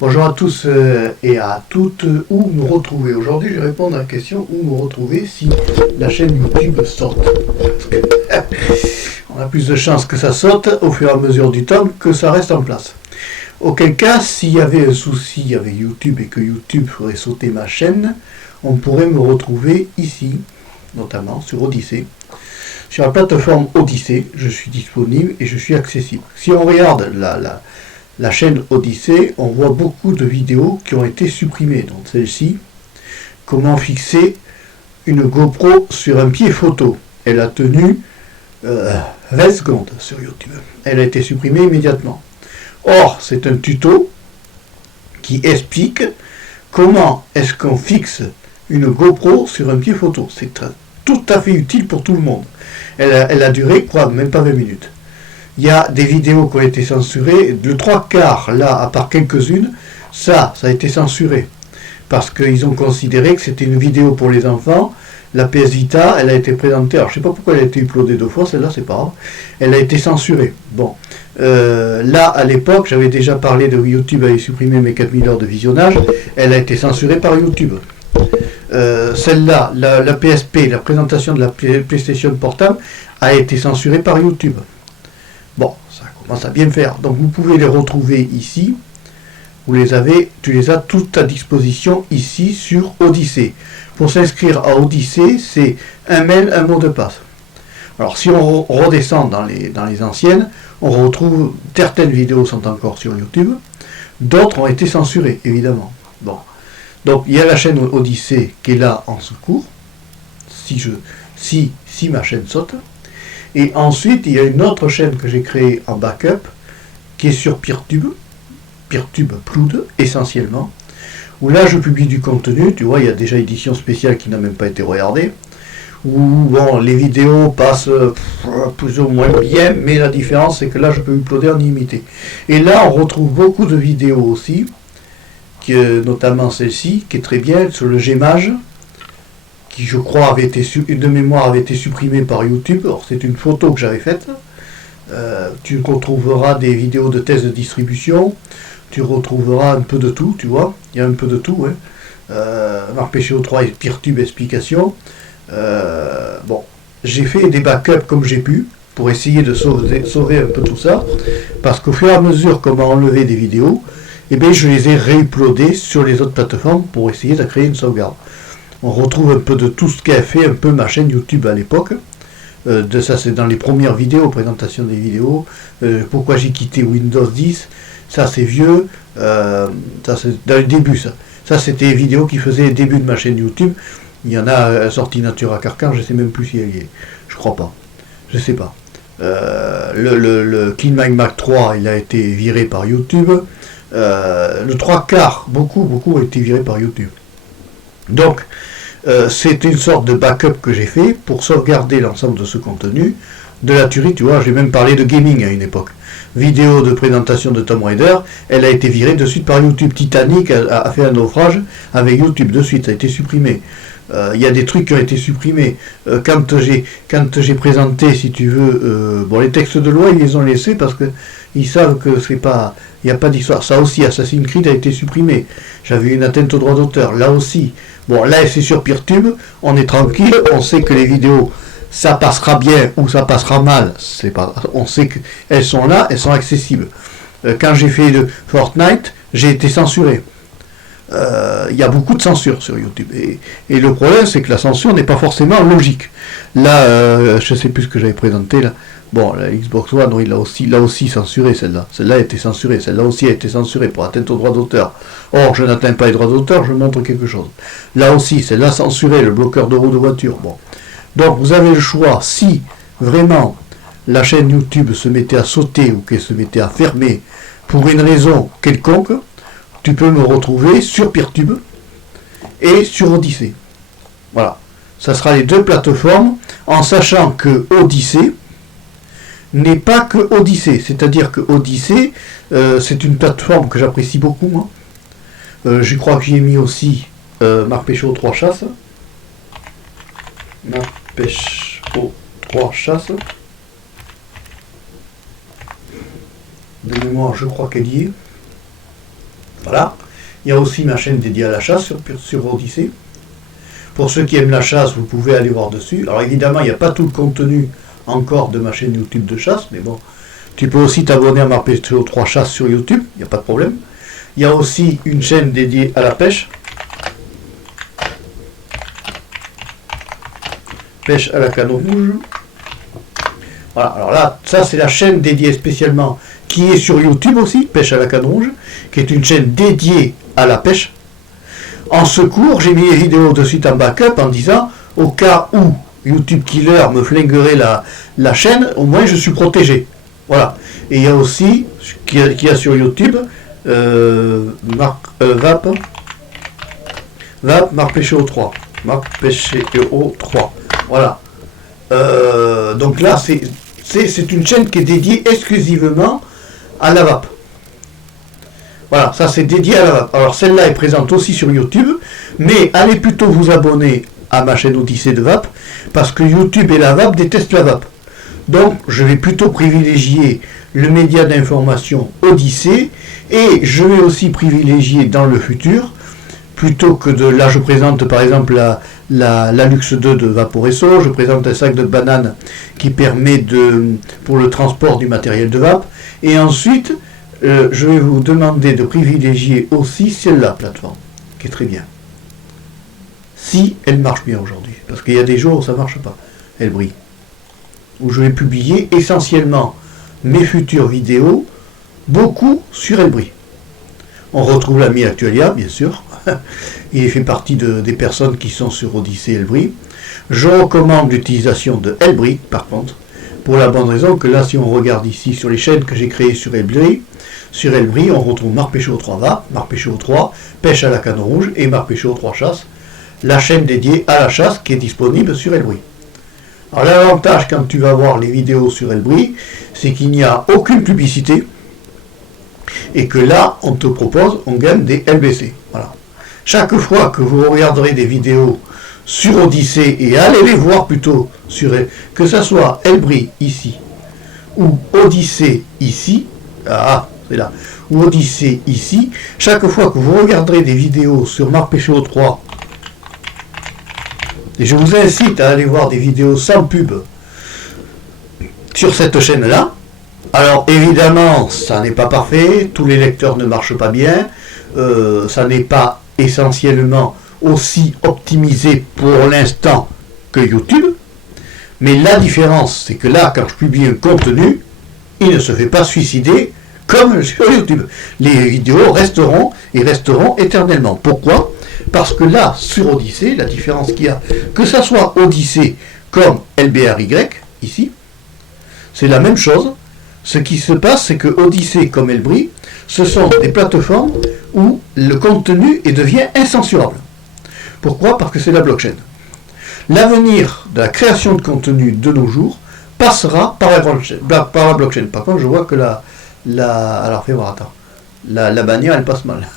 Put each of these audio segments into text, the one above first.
Bonjour à tous et à toutes, où me retrouver. Aujourd'hui, je vais répondre à la question où me retrouver si la chaîne YouTube saute. Parce que, on a plus de chances que ça saute au fur et à mesure du temps que ça reste en place. Auquel cas, s'il y avait un souci avec YouTube et que YouTube ferait sauter ma chaîne, on pourrait me retrouver ici, notamment sur Odyssée. Sur la plateforme Odyssée, je suis disponible et je suis accessible. Si on regarde la chaîne Odyssée, on voit beaucoup de vidéos qui ont été supprimées. Donc celle-ci, comment fixer une GoPro sur un pied photo. Elle a tenu 20 secondes sur YouTube. Elle a été supprimée immédiatement. Or, c'est un tuto qui explique comment est-ce qu'on fixe une GoPro sur un pied photo. C'est tout à fait utile pour tout le monde. Elle a duré, même pas 20 minutes. Il y a des vidéos qui ont été censurées, le 3/4, là, à part quelques-unes, ça a été censuré. Parce qu'ils ont considéré que c'était une vidéo pour les enfants. La PS Vita, elle a été présentée, alors je ne sais pas pourquoi elle a été uploadée 2 fois, celle-là, c'est pas grave. Elle a été censurée. Bon. Là, à l'époque, j'avais déjà parlé de YouTube avait supprimé mes 4000 heures de visionnage. Elle a été censurée par YouTube. Celle-là, la PSP, la présentation de la PlayStation portable, a été censurée par YouTube. Bon, ça commence à bien faire. Donc vous pouvez les retrouver ici. Tu les as toutes à disposition ici sur Odyssée. Pour s'inscrire à Odyssée, c'est un mail, un mot de passe. Alors si on redescend dans les anciennes, on retrouve certaines vidéos sont encore sur YouTube, d'autres ont été censurées, évidemment. Bon. Donc il y a la chaîne Odyssée qui est là en secours, si ma chaîne saute. Et ensuite, il y a une autre chaîne que j'ai créée en backup, qui est sur PeerTube Ploud, essentiellement, où là je publie du contenu, tu vois, il y a déjà édition spéciale qui n'a même pas été regardée, où bon, les vidéos passent plus ou moins bien, mais la différence c'est que là je peux uploader en illimité. Et là on retrouve beaucoup de vidéos aussi, notamment celle-ci, qui est très bien, sur le Gmage, qui je crois de mémoire avait été supprimée par YouTube. Alors c'est une photo que j'avais faite. Tu retrouveras des vidéos de tests de distribution, tu retrouveras un peu de tout, tu vois, il y a un peu de tout, hein. MarcPCO3 et PeerTube explication. Bon, j'ai fait des backups comme j'ai pu, pour essayer de sauver un peu tout ça, parce qu'au fur et à mesure qu'on m'a enlevé des vidéos, eh bien, je les ai réuploadées sur les autres plateformes pour essayer de créer une sauvegarde. On retrouve un peu de tout ce qu'a fait un peu ma chaîne YouTube à l'époque. De ça, c'est dans les premières vidéos, présentation des vidéos. Pourquoi j'ai quitté Windows 10. Ça, c'est vieux. Ça, c'est dans le début, ça. Ça, c'était les vidéos qui faisaient le début de ma chaîne YouTube. Il y en a sorti Natura Carcan, je ne sais même plus si elle y est. Je crois pas. Je sais pas. Le KillMine Mac 3, il a été viré par YouTube. Le 3/4, beaucoup ont été virés par YouTube. Donc, c'est une sorte de backup que j'ai fait pour sauvegarder l'ensemble de ce contenu. De la tuerie, tu vois, j'ai même parlé de gaming à une époque. Vidéo de présentation de Tomb Raider, elle a été virée de suite par YouTube. Titanic a fait un naufrage avec YouTube de suite, ça a été supprimé. Il y a des trucs qui ont été supprimés. Quand j'ai présenté, si tu veux, bon, les textes de loi, ils les ont laissés parce que ils savent que c'est pas, il n'y a pas d'histoire. Ça aussi, Assassin's Creed a été supprimé. J'avais une atteinte au droit d'auteur. Là aussi. Bon, là, c'est sur PeerTube. On est tranquille. On sait que les vidéos, ça passera bien ou ça passera mal. On sait qu'elles sont là, elles sont accessibles. Quand j'ai fait le Fortnite, j'ai été censuré. Il y a beaucoup de censure sur YouTube. Et le problème, c'est que la censure n'est pas forcément logique. Là, je ne sais plus ce que j'avais présenté là. Bon, la Xbox One, il l'a aussi censuré, celle-là. Celle-là a été censurée. Celle-là aussi a été censurée pour atteinte au droit d'auteur. Or, je n'atteins pas les droits d'auteur, je montre quelque chose. Là aussi, celle-là censurée, le bloqueur de roue de voiture. Bon. Donc, vous avez le choix. Si, vraiment, la chaîne YouTube se mettait à sauter ou qu'elle se mettait à fermer pour une raison quelconque, tu peux me retrouver sur PeerTube et sur Odyssée. Voilà. Ça sera les deux plateformes, en sachant que Odyssée n'est pas que Odyssée. C'est-à-dire que Odyssée, c'est une plateforme que j'apprécie beaucoup, moi. Je crois que j'y ai mis aussi MarcPCO3 chasse. MarcPCO3 chasse. De mémoire, je crois qu'elle y est. Voilà. Il y a aussi ma chaîne dédiée à la chasse sur Odyssée. Pour ceux qui aiment la chasse, vous pouvez aller voir dessus. Alors évidemment, il n'y a pas tout le contenu encore de ma chaîne YouTube de chasse, mais bon, tu peux aussi t'abonner à Marpécho 3 Chasse sur YouTube, il n'y a pas de problème. Il y a aussi une chaîne dédiée à la pêche. Pêche à la canne rouge. Voilà, alors là, ça c'est la chaîne dédiée spécialement qui est sur YouTube aussi, Pêche à la canne rouge, qui est une chaîne dédiée à la pêche. En secours, j'ai mis les vidéos de suite en backup en disant, au cas où YouTube Killer me flinguerait la chaîne, au moins je suis protégé. Voilà. Et il y a aussi, qu'il y a sur YouTube, VAP Marpécho 3. Marpécho 3. Voilà. Donc là, c'est une chaîne qui est dédiée exclusivement à la VAP. Voilà, ça c'est dédié à la VAP. Alors celle-là est présente aussi sur YouTube, mais allez plutôt vous abonner à ma chaîne Odyssée de VAP, parce que YouTube et la VAP détestent la VAP. Donc je vais plutôt privilégier le média d'information Odyssée, et je vais aussi privilégier dans le futur, plutôt que de... Là je présente par exemple la Luxe 2 de Vaporesso, je présente un sac de bananes qui permet pour le transport du matériel de VAP, et ensuite je vais vous demander de privilégier aussi celle-là, plateforme, qui est très bien. Si elle marche bien aujourd'hui, parce qu'il y a des jours où ça ne marche pas, elle brille. Où je vais publier essentiellement mes futures vidéos, beaucoup sur Elbris. On retrouve l'ami Actualia, bien sûr. Il fait partie des personnes qui sont sur Odyssée Elbris. Je recommande l'utilisation de Elbris, par contre, pour la bonne raison que là, si on regarde ici sur les chaînes que j'ai créées sur Elbris, on retrouve Marpécho 3 VAP, Marpécho 3, Pêche à la canne rouge et Marpécho 3 Chasse, la chaîne dédiée à la chasse qui est disponible sur Elbris. Alors l'avantage quand tu vas voir les vidéos sur Elbris, c'est qu'il n'y a aucune publicité et que là, on te propose, on gagne des LBC. Voilà. Chaque fois que vous regarderez des vidéos sur Odyssée, et allez les voir plutôt, que ce soit Elbris ici, ou Odyssée ici, c'est là, ou Odyssée ici, chaque fois que vous regarderez des vidéos sur Marpécho 3, et je vous incite à aller voir des vidéos sans pub sur cette chaîne-là. Alors évidemment, ça n'est pas parfait, tous les lecteurs ne marchent pas bien, ça n'est pas essentiellement aussi optimisé pour l'instant que YouTube, mais la différence, c'est que là, quand je publie un contenu, il ne se fait pas suicider comme sur YouTube. Les vidéos resteront et resteront éternellement. Pourquoi ? Parce que là, sur Odyssée, la différence qu'il y a, que ça soit Odyssée comme LBRY, ici, c'est la même chose. Ce qui se passe, c'est que Odyssée comme Elbris, ce sont des plateformes où le contenu devient incensurable. Pourquoi ? Parce que c'est la blockchain. L'avenir de la création de contenu de nos jours passera par la blockchain. Par contre, je vois que alors fais voir, attends. La bannière, elle passe mal.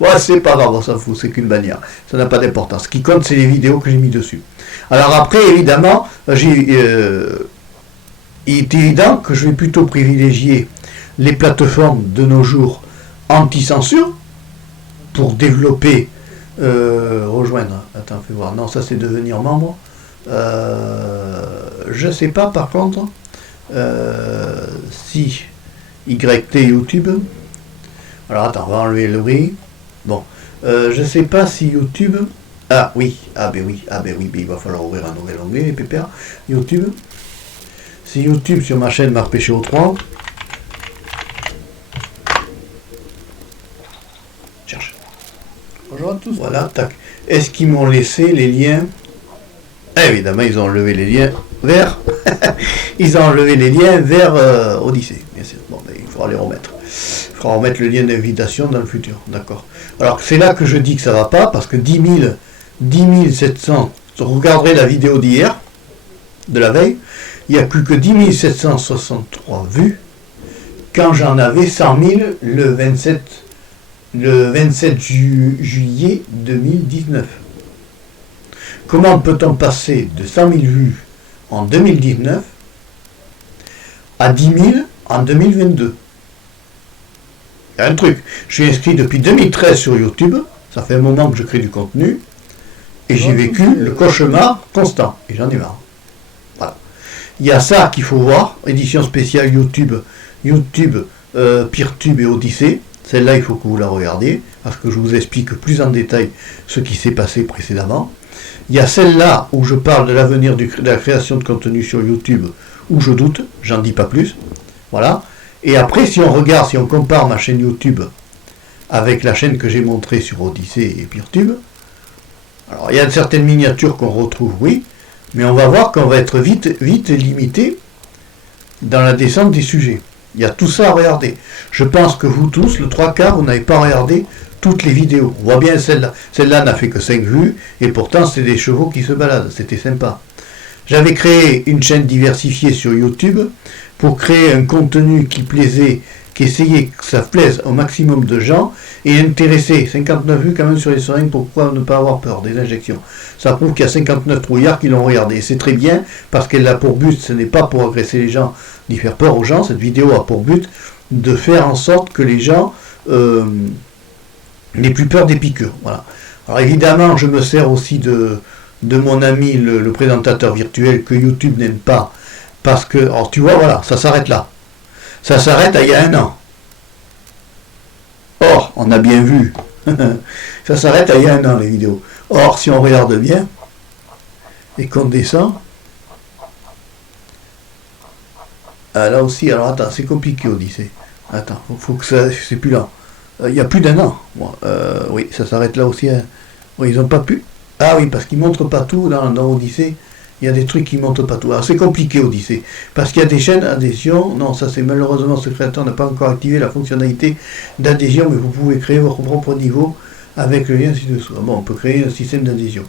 Ouais, c'est pas grave, on s'en fout, c'est qu'une bannière. Ça n'a pas d'importance. Ce qui compte, c'est les vidéos que j'ai mis dessus. Alors après, évidemment, il est évident que je vais plutôt privilégier les plateformes de nos jours anti-censure pour développer, rejoindre. Attends, fais voir. Non, ça c'est devenir membre. Je sais pas par contre si YT YouTube. Alors attends, on va enlever le riz. Bon, je sais pas si YouTube. Ah oui, ben oui, il va falloir ouvrir un nouvel onglet, pépère. YouTube. Si YouTube sur ma chaîne Marpécho 3. Cherche. Bonjour à tous. Voilà, tac. Est-ce qu'ils m'ont laissé les liens? Évidemment, ils ont enlevé les liens vers. Ils ont enlevé les liens vers Odyssée, bien sûr. Bon, ben, il faudra les remettre. Il faudra remettre le lien d'invitation dans le futur. D'accord. Alors, c'est là que je dis que ça va pas, parce que 10 700. Vous regarderez la vidéo d'hier, de la veille. Il n'y a plus que 10 763 vues, quand j'en avais 100 000 le 27 juillet 2019. Comment peut-on passer de 100 000 vues en 2019 à 10 000 en 2022 ? y a un truc. Je suis inscrit depuis 2013 sur YouTube. Ça fait un moment que je crée du contenu. Et j'ai vécu le cauchemar constant. Et j'en ai marre. Voilà. Il y a ça qu'il faut voir. Édition spéciale YouTube, Peertube et Odyssée. Celle-là, il faut que vous la regardiez. Parce que je vous explique plus en détail ce qui s'est passé précédemment. Il y a celle-là où je parle de l'avenir de la création de contenu sur YouTube, où je doute, j'en dis pas plus. Voilà. Et après, si on regarde, si on compare ma chaîne YouTube avec la chaîne que j'ai montrée sur Odyssée et Peertube, alors il y a certaines miniatures qu'on retrouve, oui, mais on va voir qu'on va être vite limité dans la descente des sujets. Il y a tout ça à regarder. Je pense que vous tous, le 3/4, vous n'avez pas regardé toutes les vidéos. On voit bien celle-là. Celle-là n'a fait que 5 vues, et pourtant c'est des chevaux qui se baladent. C'était sympa. J'avais créé une chaîne diversifiée sur YouTube pour créer un contenu qui plaisait, qui essayait que ça plaise au maximum de gens et intéresser. 59 vues quand même sur les seringues, pourquoi ne pas avoir peur des injections? Ça prouve qu'il y a 59 trouillards qui l'ont regardé. Et c'est très bien parce qu'elle a pour but, ce n'est pas pour agresser les gens ni faire peur aux gens. Cette vidéo a pour but de faire en sorte que les gens n'aient plus peur des piqûres. Voilà. Alors évidemment, je me sers aussi de mon ami le présentateur virtuel que YouTube n'aime pas. Parce que, alors tu vois, voilà, ça s'arrête là. Ça s'arrête à il y a un an. Or, on a bien vu. Ça s'arrête à il y a un an, les vidéos. Or, si on regarde bien, et qu'on descend, là aussi, alors attends, c'est compliqué, Odyssée. Attends, faut que ça, c'est plus là. Il y a plus d'un an. Bon, oui, ça s'arrête là aussi. Hein. Oui, ils n'ont pas pu. Ah oui, parce qu'ils ne montrent pas tout dans Odyssée. Il y a des trucs qui ne montrent pas tout. Alors c'est compliqué Odyssée. Parce qu'il y a des chaînes d'adhésion. Non, ça c'est malheureusement ce créateur n'a pas encore activé la fonctionnalité d'adhésion, mais vous pouvez créer votre propre niveau avec le lien ci-dessous. Bon, on peut créer un système d'adhésion.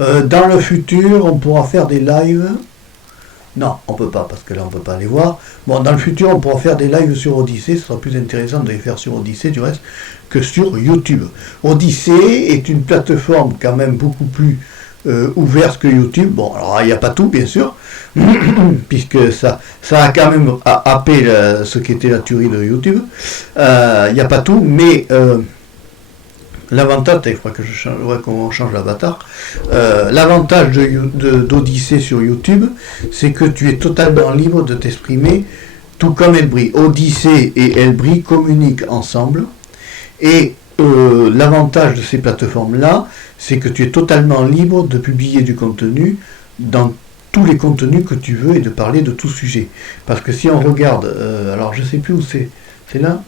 Dans le futur, on pourra faire des lives. Non, on peut pas, parce que là on peut pas les voir. Bon, dans le futur, on pourra faire des lives sur Odyssée. Ce sera plus intéressant de les faire sur Odyssée, du reste, que sur YouTube. Odyssée est une plateforme quand même beaucoup plus ouverte que YouTube. Bon, alors il n'y a pas tout, bien sûr, puisque ça a quand même happé ce qui était la tuerie de YouTube. Il n'y a pas tout, mais l'avantage, il faudrait qu'on change l'avatar. L'avantage d'Odyssée sur YouTube, c'est que tu es totalement libre de t'exprimer, tout comme Elbri. Odyssée et Elbri communiquent ensemble, et l'avantage de ces plateformes-là, c'est que tu es totalement libre de publier du contenu dans tous les contenus que tu veux et de parler de tout sujet. Parce que si on regarde, alors je sais plus où c'est là.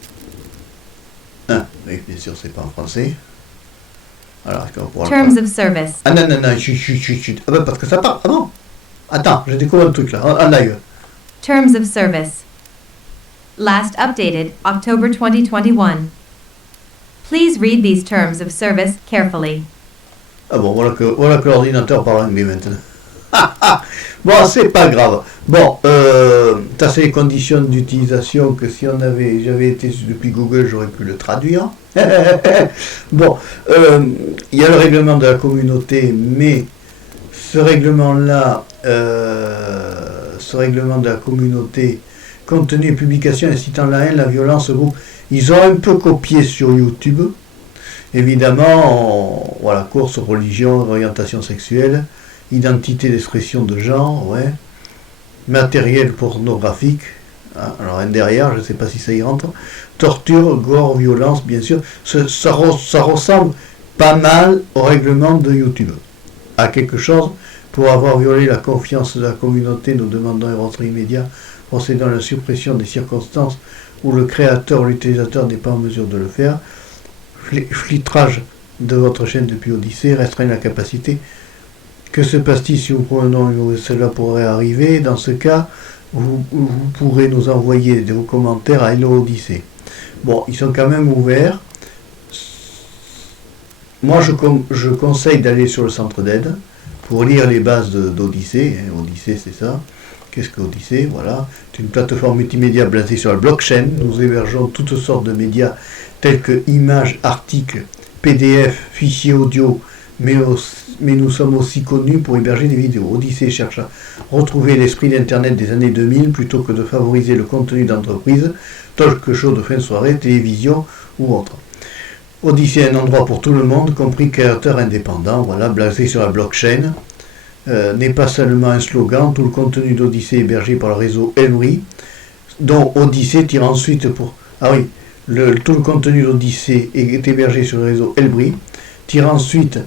Ah, oui, bien sûr, c'est pas en français. Alors, Terms of service. Ah non, chut. Ah ben, parce que ça part. Ah bon. Attends, j'ai découvert un truc là, en live. Terms of service. Last updated October 2021. Please read these terms of service carefully. Ah bon, voilà que l'ordinateur parle anglais maintenant. Bon, c'est pas grave. Bon, ça c'est les conditions d'utilisation que si j'avais été depuis Google, j'aurais pu le traduire. Bon, il y a le règlement de la communauté, mais ce règlement-là, de la communauté, contenu et publication incitant la haine, la violence, le groupe, ils ont un peu copié sur YouTube. Évidemment, voilà, course, religion, orientation sexuelle, identité d'expression de genre, ouais, matériel pornographique, hein, alors derrière, je ne sais pas si ça y rentre, torture, gore, violence, bien sûr, ça ressemble pas mal au règlement de YouTube, à quelque chose. Pour avoir violé la confiance de la communauté, nous demandons un retrait immédiat procédant à la suppression des circonstances où le créateur ou l'utilisateur n'est pas en mesure de le faire. Filtrage de votre chaîne depuis Odyssée, restreindre la capacité. Que se passe-t-il si nous prenons cela pourrait arriver? Dans ce cas, vous pourrez nous envoyer vos commentaires à Hello Odyssée. Bon, ils sont quand même ouverts. Moi, je conseille d'aller sur le centre d'aide pour lire les bases d'Odyssée. Odyssée, c'est ça. Qu'est-ce que Odyssée? Voilà. C'est une plateforme multimédia basée sur la blockchain. Nous hébergeons toutes sortes de médias tels que images, articles, PDF, fichiers audio, mais nous sommes aussi connus pour héberger des vidéos. Odyssée cherche à retrouver l'esprit d'Internet des années 2000 plutôt que de favoriser le contenu d'entreprise, talk show de fin de soirée, télévision ou autre. Odyssée est un endroit pour tout le monde, compris créateurs indépendants, voilà, basé sur la blockchain. N'est pas seulement un slogan, tout le contenu d'Odyssée est hébergé par le réseau Elbri, dont Odyssée tire ensuite pour... Ah oui, tout le contenu d'Odyssée est hébergé sur le réseau Elbri, tire ensuite...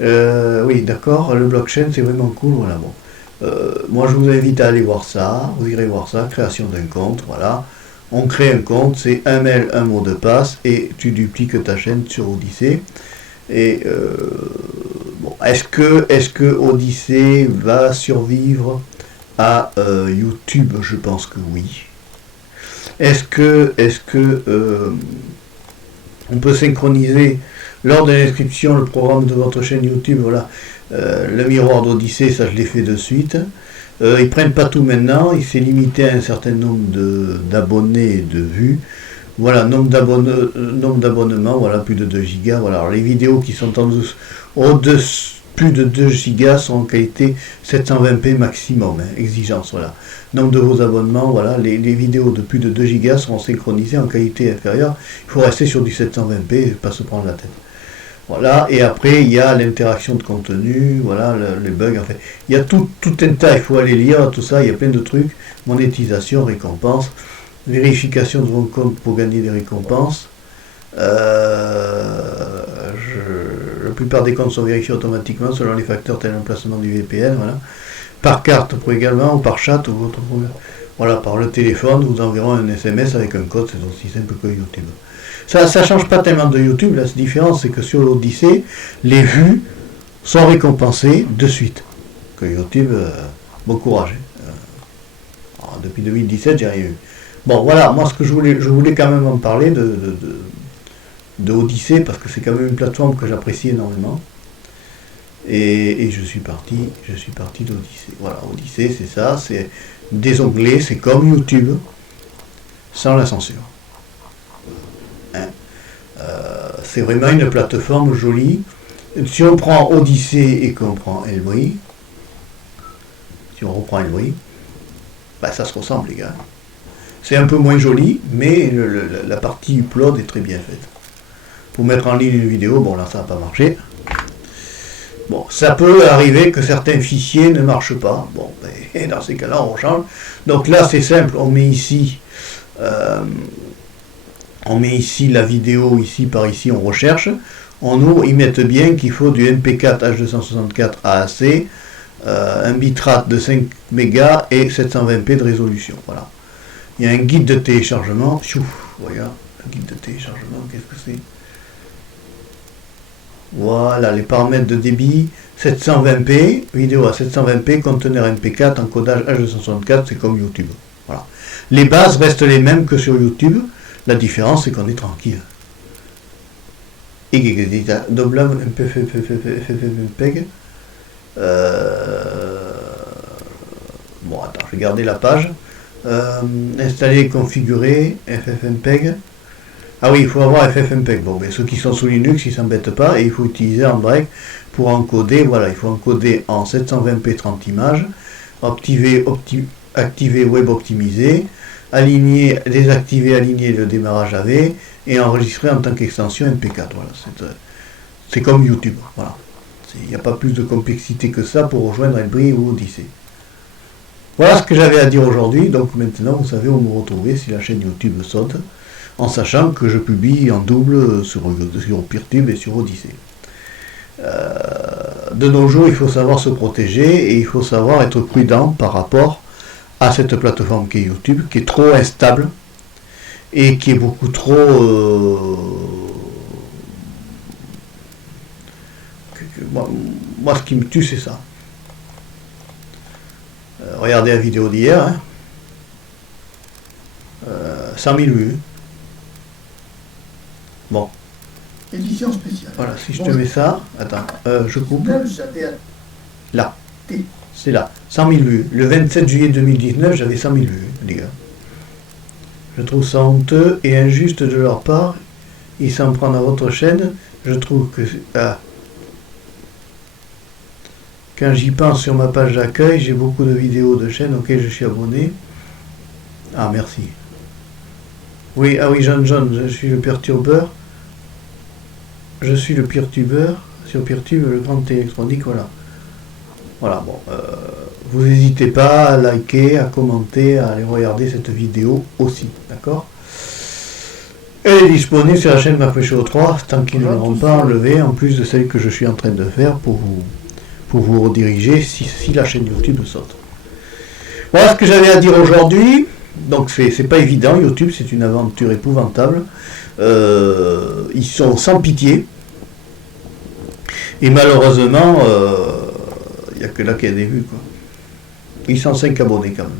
oui, d'accord, le blockchain c'est vraiment cool, voilà, bon. Moi je vous invite à aller voir ça, vous irez voir ça, création d'un compte, voilà. On crée un compte, c'est un mail, un mot de passe, et tu dupliques ta chaîne sur Odyssée. Et bon, est-ce que Odyssée va survivre à YouTube? Je pense que oui. Est-ce que on peut synchroniser lors de l'inscription le programme de votre chaîne YouTube? Voilà, le miroir d'Odyssée, ça je l'ai fait de suite. Ils prennent pas tout maintenant, il s'est limité à un certain nombre d'abonnés et de vues. Voilà, nombre d'abonnements, voilà, plus de 2 gigas. Voilà, alors les vidéos qui sont au-dessus, plus de 2 gigas sont en qualité 720p maximum, hein, exigence, voilà. Nombre de vos abonnements, voilà, les vidéos de plus de 2 gigas seront synchronisées en qualité inférieure. Il faut rester sur du 720p et pas se prendre la tête. Voilà, et après il y a l'interaction de contenu, voilà, les bugs, en fait. Il y a tout un tas, il faut aller lire tout ça, il y a plein de trucs, monétisation, récompense, vérification de vos comptes pour gagner des récompenses. La plupart des comptes sont vérifiés automatiquement selon les facteurs tels l'emplacement du VPN, voilà. Par carte pour également, ou par chat, ou autre. Voilà, par le téléphone, vous enverrez un SMS avec un code, c'est aussi simple que YouTube. Ça change pas tellement de YouTube, la différence c'est que sur l'Odyssée, les vues sont récompensées de suite. Que YouTube, bon courage. Depuis 2017, j'ai rien eu. Bon voilà, moi ce que je voulais quand même en parler de Odyssée, parce que c'est quand même une plateforme que j'apprécie énormément. Et je suis parti d'Odyssée. Voilà, Odyssée c'est ça, c'est des onglets, c'est comme YouTube, sans la censure. C'est vraiment une plateforme jolie. Si on prend Odyssée et qu'on prend Elbri, si on reprend Elbri, bah ça se ressemble les gars. C'est un peu moins joli, mais la partie upload est très bien faite. Pour mettre en ligne une vidéo, bon là ça n'a pas marché. Bon, ça peut arriver que certains fichiers ne marchent pas. Bon, ben, dans ces cas-là, on change. Donc là, c'est simple, on met ici la vidéo, ici, par ici, on recherche. On ouvre, ils mettent bien qu'il faut du MP4 H264 AAC, un bitrate de 5 mégas et 720p de résolution. Voilà. Il y a un guide de téléchargement. Regarde, un guide de téléchargement, qu'est-ce que c'est? Voilà, les paramètres de débit, 720p, vidéo à 720p, conteneur MP4, encodage H264, c'est comme YouTube. Voilà. Les bases restent les mêmes que sur YouTube, la différence c'est qu'on est tranquille. Doblam MPEG. Bon, attends, je vais garder la page. Installer, configurer, FFmpeg. Ah oui, il faut avoir FFmpeg. Bon, mais ceux qui sont sous Linux, ils ne s'embêtent pas, et il faut utiliser Android pour encoder. Voilà, il faut encoder en 720p 30 images, activer web optimisé, aligner, désactiver, aligner le démarrage AV, et enregistrer en tant qu'extension MP4. Voilà, c'est comme YouTube. Voilà. Il n'y a pas plus de complexité que ça pour rejoindre Elbri ou Odyssée. Voilà ce que j'avais à dire aujourd'hui. Donc maintenant, vous savez où me retrouver si la chaîne YouTube saute, en sachant que je publie en double sur PeerTube et sur Odyssée. De nos jours, il faut savoir se protéger et il faut savoir être prudent par rapport à cette plateforme qui est YouTube, qui est trop instable et qui est beaucoup trop... Moi, ce qui me tue, c'est ça. Regardez la vidéo d'hier. Hein. 100 000 vues. Bon. Édition spéciale. Voilà, si je te mets ça, attends, je coupe. Là. C'est là. 100 000 vues. Le 27 juillet 2019, j'avais 100 000 vues, les gars. Je trouve ça honteux et injuste de leur part. Ils s'en prennent à votre chaîne. Je trouve que... Quand j'y pense sur ma page d'accueil, j'ai beaucoup de vidéos de chaînes auxquelles je suis abonné. Ah, merci. Oui, ah oui, John, je suis le perturbeur. Je suis le perturbeur sur Peertube, le grand électronique, voilà. Voilà, bon, vous n'hésitez pas à liker, à commenter, à aller regarder cette vidéo aussi, d'accord? Elle est disponible sur la chaîne MacPécho 3, tant qu'ils ne l'auront pas enlevée, en plus de celle que je suis en train de faire pour vous rediriger si la chaîne YouTube saute. Voilà ce que j'avais à dire aujourd'hui. Donc c'est pas évident, YouTube, c'est une aventure épouvantable. Ils sont sans pitié. Et malheureusement, il n'y a que là qu'il y a des vues, quoi. 805 abonnés quand même.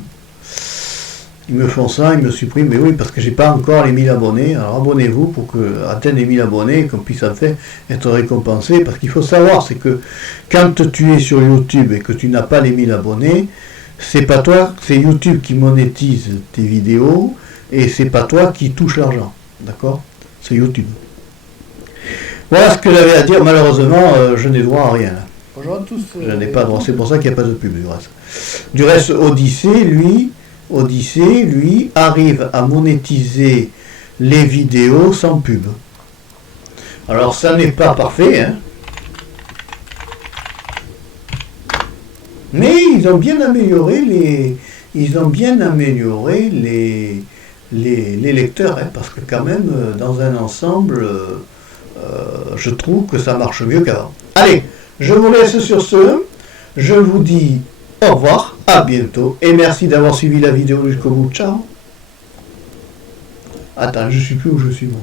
Ils me font ça, ils me suppriment, mais oui, parce que j'ai pas encore les 1000 abonnés. Alors abonnez-vous pour que atteindre les 1000 abonnés, qu'on puisse en fait être récompensé. Parce qu'il faut savoir, c'est que quand tu es sur YouTube et que tu n'as pas les 1000 abonnés, c'est pas toi, c'est YouTube qui monétise tes vidéos et c'est pas toi qui touche l'argent. D'accord? C'est YouTube. Voilà ce que j'avais à dire. Malheureusement, je n'ai droit à rien là. Bonjour à tous. Je n'ai pas droit. C'est pour ça qu'il n'y a pas de pub du reste. Du reste, Odyssée, lui, arrive à monétiser les vidéos sans pub. Alors ça n'est pas parfait, hein. Mais ils ont bien amélioré les lecteurs, hein, parce que quand même, dans un ensemble, je trouve que ça marche mieux qu'avant. Allez, je vous laisse sur ce. Je vous dis au revoir, à bientôt, et merci d'avoir suivi la vidéo jusqu'au bout. Ciao. Attends, je ne sais plus où je suis, moi.